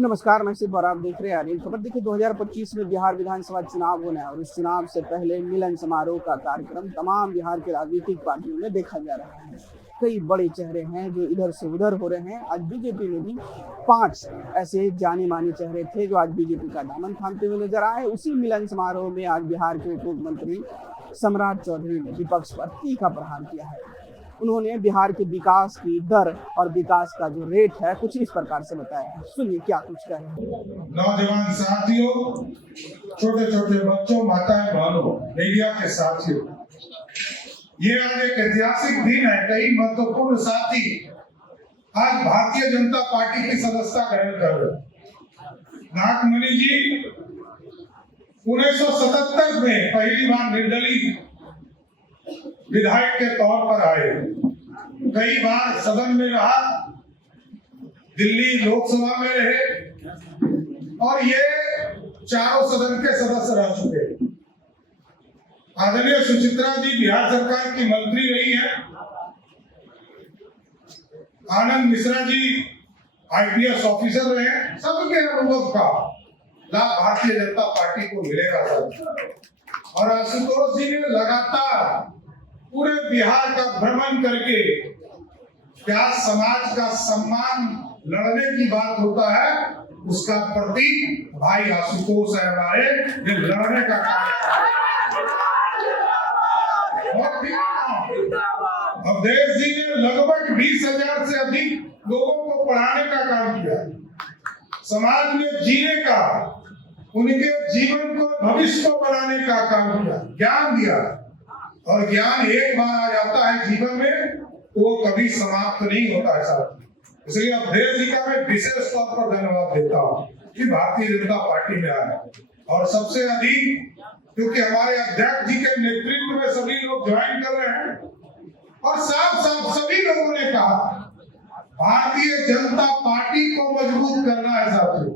नमस्कार, मैं सिर्फ और आप देख रहे हैं खबर। देखिए, 2025 में बिहार विधानसभा चुनाव होना है और इस चुनाव से पहले मिलन समारोह का कार्यक्रम तमाम बिहार के राजनीतिक पार्टियों में देखा जा रहा है। कई बड़े चेहरे हैं जो इधर से उधर हो रहे हैं। आज बीजेपी में भी 5 ऐसे जाने माने चेहरे थे जो आज बीजेपी का दामन थामते हुए नजर आए। उसी मिलन समारोह में आज बिहार के उप मुख्यमंत्री सम्राट चौधरी ने विपक्ष पर तीखा प्रहार किया है। उन्होंने बिहार के विकास की दर और विकास का जो रेट है कुछ इस प्रकार से बताया। सुनिए क्या कुछ कह रहे हैं। नौजवान साथियों, छोटे छोटे बच्चों, माताएं बहनों, मीडिया के साथियों, ये आज एक ऐतिहासिक दिन है। कई महत्वपूर्ण साथी आज भारतीय जनता पार्टी की सदस्यता ग्रहण कर रहे। नागमणि जी 1977 में पहली बार निर्दलीय विधायक के तौर पर आए। कई बार सदन में रहा, दिल्ली लोकसभा में रहे और ये चारों सदन के सदस्य रह चुके। आदरणीय सुचित्रा जी बिहार सरकार की मंत्री रही है। आनंद मिश्रा जी IPS ऑफिसर रहे। सबके अनुभव का लाभ भारतीय जनता पार्टी को मिलेगा सर। और आशुतोष जी ने लगातार पूरे बिहार का भ्रमण करके क्या समाज का सम्मान लड़ने की बात होता है, उसका प्रतीक भाई आशुतोष है हमारे, ये लड़ने का काम। अवधेश जी ने लगभग 20,000 से अधिक लोगों को पढ़ाने का काम किया, समाज में जीने का, उनके जीवन को, भविष्य को बनाने का काम किया, ज्ञान दिया। और ज्ञान एक बार आ जाता है जीवन में तो वो कभी समाप्त नहीं होता है साहब। इसलिए अवधेश जी का मैं विशेष तौर पर धन्यवाद देता हूँ कि भारतीय जनता पार्टी में आए। और सबसे अधिक क्योंकि हमारे अध्यक्ष जी के नेतृत्व में सभी लोग ज्वाइन कर रहे हैं और साफ साफ सभी लोगों ने कहा भारतीय जनता पार्टी को मजबूत करना है साथियों।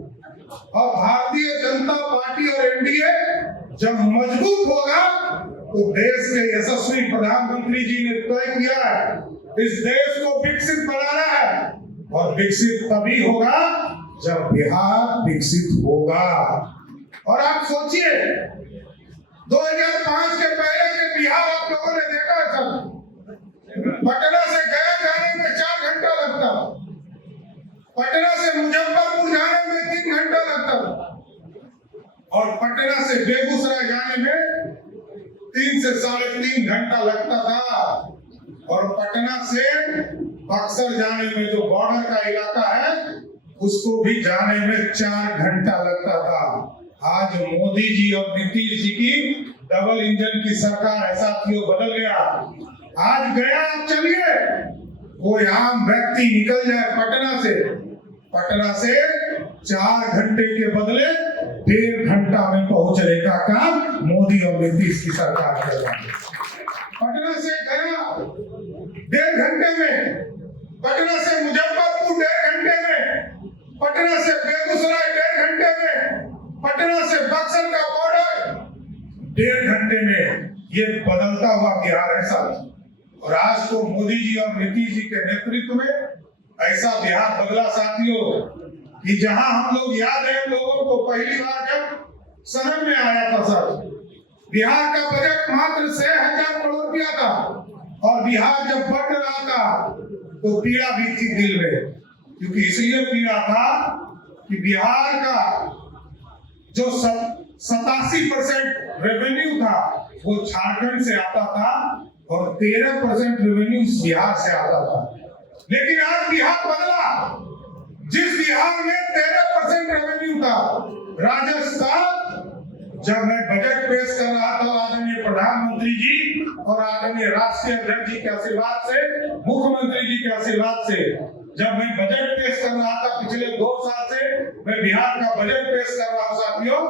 और भारतीय जनता पार्टी और NDA जब मजबूत होगा तो देश के यशस्वी प्रधानमंत्री जी ने तय किया है इस देश को विकसित बनाना है। और विकसित तभी होगा जब बिहार विकसित होगा। और आप सोचिए 2005 के पहले के बिहार आप लोगों ने देखा है सब। पटना से गया जाने में 4 घंटा लगता, पटना से मुजफ्फरपुर जाने में 3 घंटा लगता और पटना से बेगूसराय जाने में 3 से 3.5 घंटा लगता था। और पटना से बक्सर जाने में जो बॉर्डर का इलाका है उसको भी जाने में 4 घंटा लगता था। आज मोदी जी और नीतीश जी की डबल इंजन की सरकार है साथियों, बदल गया। आज गया आप चलिए, कोई आम व्यक्ति निकल जाए पटना से 4 घंटे के बदले 1.5 घंटा में पहुंचने का काम मोदी और नीतीश की सरकार कर रही है। पटना से गया 1.5 घंटे में, पटना से मुजफ्फरपुर 1.5 घंटे में, पटना से बेगूसराय 1.5 घंटे में, पटना से बक्सर का बॉर्डर 1.5 घंटे में। ये बदलता हुआ बिहार है साथ। और आज तो मोदी जी और नीतीश जी के नेतृत्व में ऐसा बिहार बदला साथियों कि जहां हम लोग याद है लोगों को पहली बार जब सदन में आया था सर, बिहार का बजट मात्र 6,000 करोड़ रुपया था। और बिहार जब बढ़ रहा था तो पीड़ा भी थी दिल में, क्योंकि इसलिए पीड़ा था कि बिहार का जो 87% रेवेन्यू था वो झारखंड से आता था और 13% रेवेन्यू बिहार से आता था। लेकिन आज बिहार बदला। जिस बिहार में 13% रेवेन्यू था, राजस्थान, जब मैं बजट पेश कर रहा था आदरणीय प्रधानमंत्री जी और आदरणीय राष्ट्रीय अध्यक्ष जी के आशीर्वाद से, मुख्यमंत्री जी के आशीर्वाद से, जब मैं बजट पेश कर रहा था पिछले 2 साल से मैं बिहार का बजट पेश कर रहा हूं साथियों,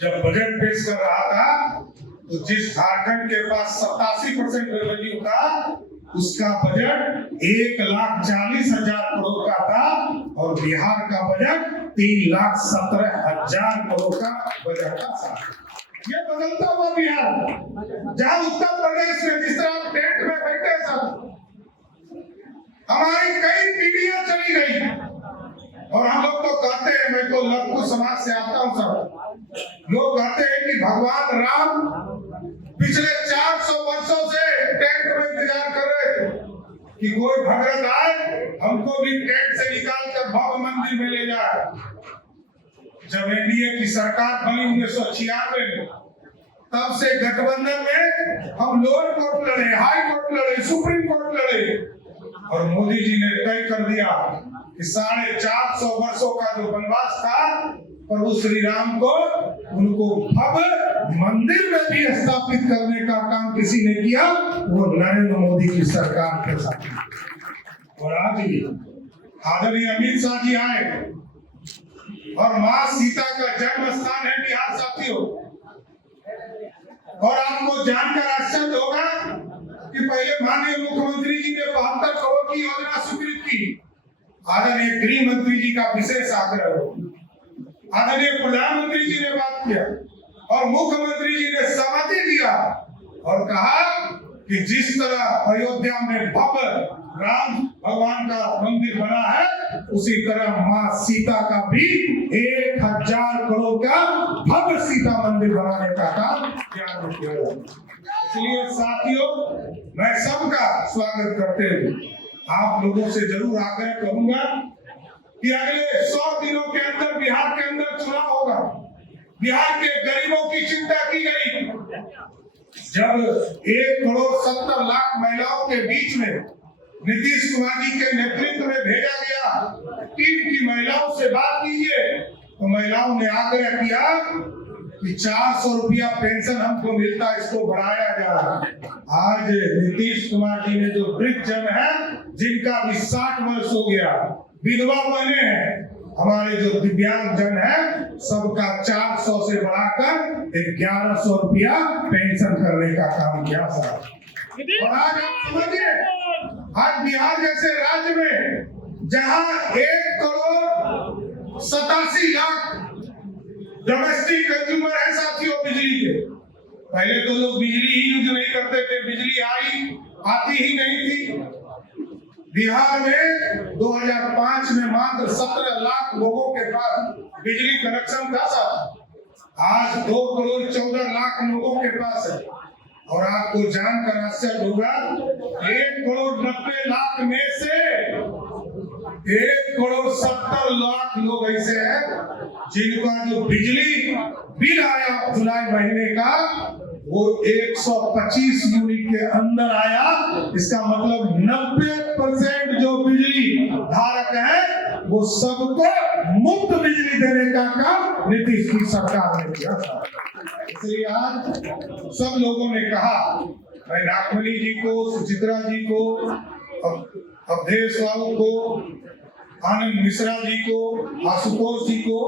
जब बजट पेश कर रहा था तो जिस झारखंड के पास 87% रेवेन्यू था उसका बजट 1,40,000 करोड़ का था और बिहार का बजट 3,17,000 करोड़ का बजट था। ये बदलता हुआ बिहार, जहां उत्तर प्रदेश में जिस तरह आप टेंट में बैठे सब, हमारी कई पीढ़ियां चली गई और हम लोग तो कहते तो लड़कू समाज से आता हूँ सब। लोग कहते हैं कि भगवान राम पिछले 400 वर्षों से टेंट में इंतजार कर रहे थे कि कोई भगत आए, हमको भी टेंट से निकाल कर भव्य मंदिर में ले जाए। जब एनडीए की सरकार बनी 1996 में, तब से गठबंधन में हम लोअर कोर्ट लड़े, हाई कोर्ट लड़े, सुप्रीम कोर्ट लड़े, और मोदी जी ने तय कर दिया कि 450 वर्षों का जो वनवास था, प्रभु श्री राम को उनको भव्य मंदिर में भी स्थापित करने का काम किसी ने किया, वो नरेंद्र मोदी की सरकार के साथ। और आज भी आदरणीय अमित शाह जी आए और माँ सीता का जन्म स्थान है बिहार साथियों। और आपको जानकर आश्चर्य होगा कि पहले माननीय मुख्यमंत्री जी ने 72 करोड़ की योजना स्वीकृत की। आदरणीय गृह मंत्री जी का विशेष आग्रह हो, आदरणीय प्रधानमंत्री जी ने बात किया और मुख्यमंत्री जी ने सहमति दिया और कहा कि जिस तरह अयोध्या में भव्य राम भगवान का मंदिर बना है, उसी तरह माँ सीता का भी 1000 करोड़ का भव्य सीता मंदिर बनाने का काम किया। इसलिए साथियों, मैं सबका स्वागत करते हुए आप लोगों से जरूर आग्रह करूंगा कि अगले 100 दिनों के अंदर बिहार के अंदर चुनाव होगा। बिहार के गरीबों की चिंता की गई। जब 1,70,00,000 महिलाओं के बीच में नीतीश कुमार जी के नेतृत्व में भेजा गया, टीम की महिलाओं से बात कीजिए, तो महिलाओं ने आग्रह किया कि 400 रुपया पेंशन हमको मिलता, इसको बढ़ाया जाए। आज नीतीश कुमार जी ने जो वृद्धजन है, जिनका भी 60 वर्ष हो गया, विधवा बने हैं, हमारे जो दिव्यांग जन है, सबका 400 से बढ़ाकर 1100 रुपया पेंशन करने का काम किया साहब। और आज आप समझिए, आज बिहार जैसे राज्य में जहां 1,87,00,000 डोमेस्टिक कंज्यूमर है साथियों बिजली के। पहले तो लोग बिजली ही यूज नहीं करते थे, बिजली आती ही नहीं थी। बिहार में 2005 में मात्र 17 लाख लोगों के पास बिजली कनेक्शन था साहब। आज 2,14,00,000 लोगों के पास है। और आपको जानकर आश्चर्य होगा, 1,90,00,000 में से 1,70,00,000 लोग ऐसे हैं जिनका जो बिजली बिल आया जुलाई महीने का, वो 125 यूनिट के अंदर आया। इसका मतलब 90% जो बिजली धारक है, वो सबको मुफ्त बिजली देने का काम नीतीश की सरकार ने किया था। इसलिए आज सब लोगों ने कहा, मैं नागमणि जी को, सुचित्रा जी को, अवधेश बाबू को, आनंद मिश्रा जी को, आशुतोष जी को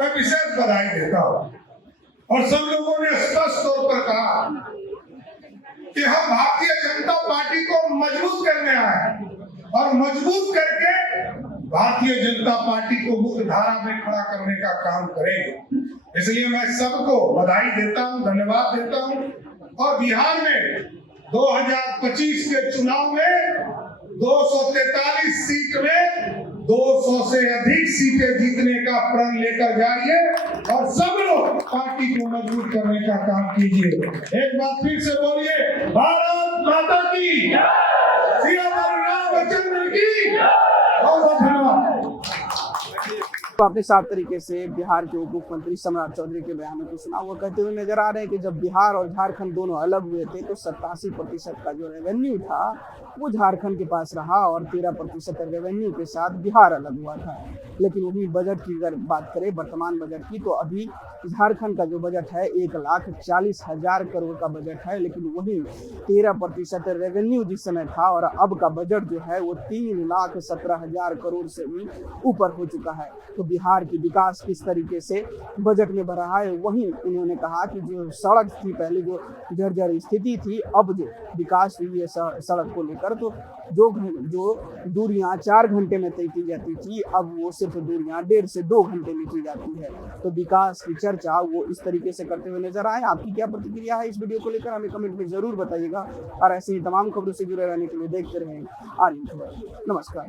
मैं विशेष बधाई देता हूँ। और सब लोगों ने स्पष्ट तौर पर कहा कि हम भारतीय जनता पार्टी को मजबूत करने आए और मजबूत करके भारतीय जनता पार्टी को मुख्य धारा में खड़ा करने का काम करेंगे। इसलिए मैं सबको बधाई देता हूं, धन्यवाद देता हूं। और बिहार में 2025 के चुनाव में 243 सीट में 200 से अधिक सीटें जीतने का प्रण लेकर जाइए और सब लोग पार्टी को मजबूत करने का काम कीजिए। एक बार फिर से बोलिए, भारत माता की, श्री रामचंद्र की। बहुत धन्यवाद। तो आपने साफ तरीके से बिहार के उप मुख्यमंत्री सम्राट चौधरी के बयान को सुना। वो कहते हुए नजर आ रहे हैं कि जब बिहार और झारखंड दोनों अलग हुए थे तो 87% का जो रेवेन्यू था वो झारखंड के पास रहा और 13% रेवेन्यू के साथ बिहार अलग हुआ था। लेकिन वही बजट की अगर बात करें वर्तमान बजट की, तो अभी झारखंड का जो बजट है 1,40,000 करोड़ का बजट है, लेकिन वही 13% रेवेन्यू जिस समय था और अब का बजट जो है वो 3,17,000 करोड़ से भी ऊपर हो चुका है। तो बिहार की विकास किस तरीके से बजट में बढ़ रहा है, वहीं उन्होंने कहा कि जो सड़क थी पहले, जो जर्जर स्थिति थी, अब जो विकास हुई है सड़क को लेकर, तो जो दूरियां 4 घंटे में तय की जाती थी, अब वो सिर्फ दूरियां 1.5 से 2 घंटे में की जाती है। तो विकास की चर्चा वो इस तरीके से करते हुए नजर आए। आपकी क्या प्रतिक्रिया है इस वीडियो को लेकर, हमें कमेंट में जरूर बताइएगा। और ऐसे ही तमाम खबरों से जुड़े रहने के लिए देखते रहें आर्यन खबर। नमस्कार।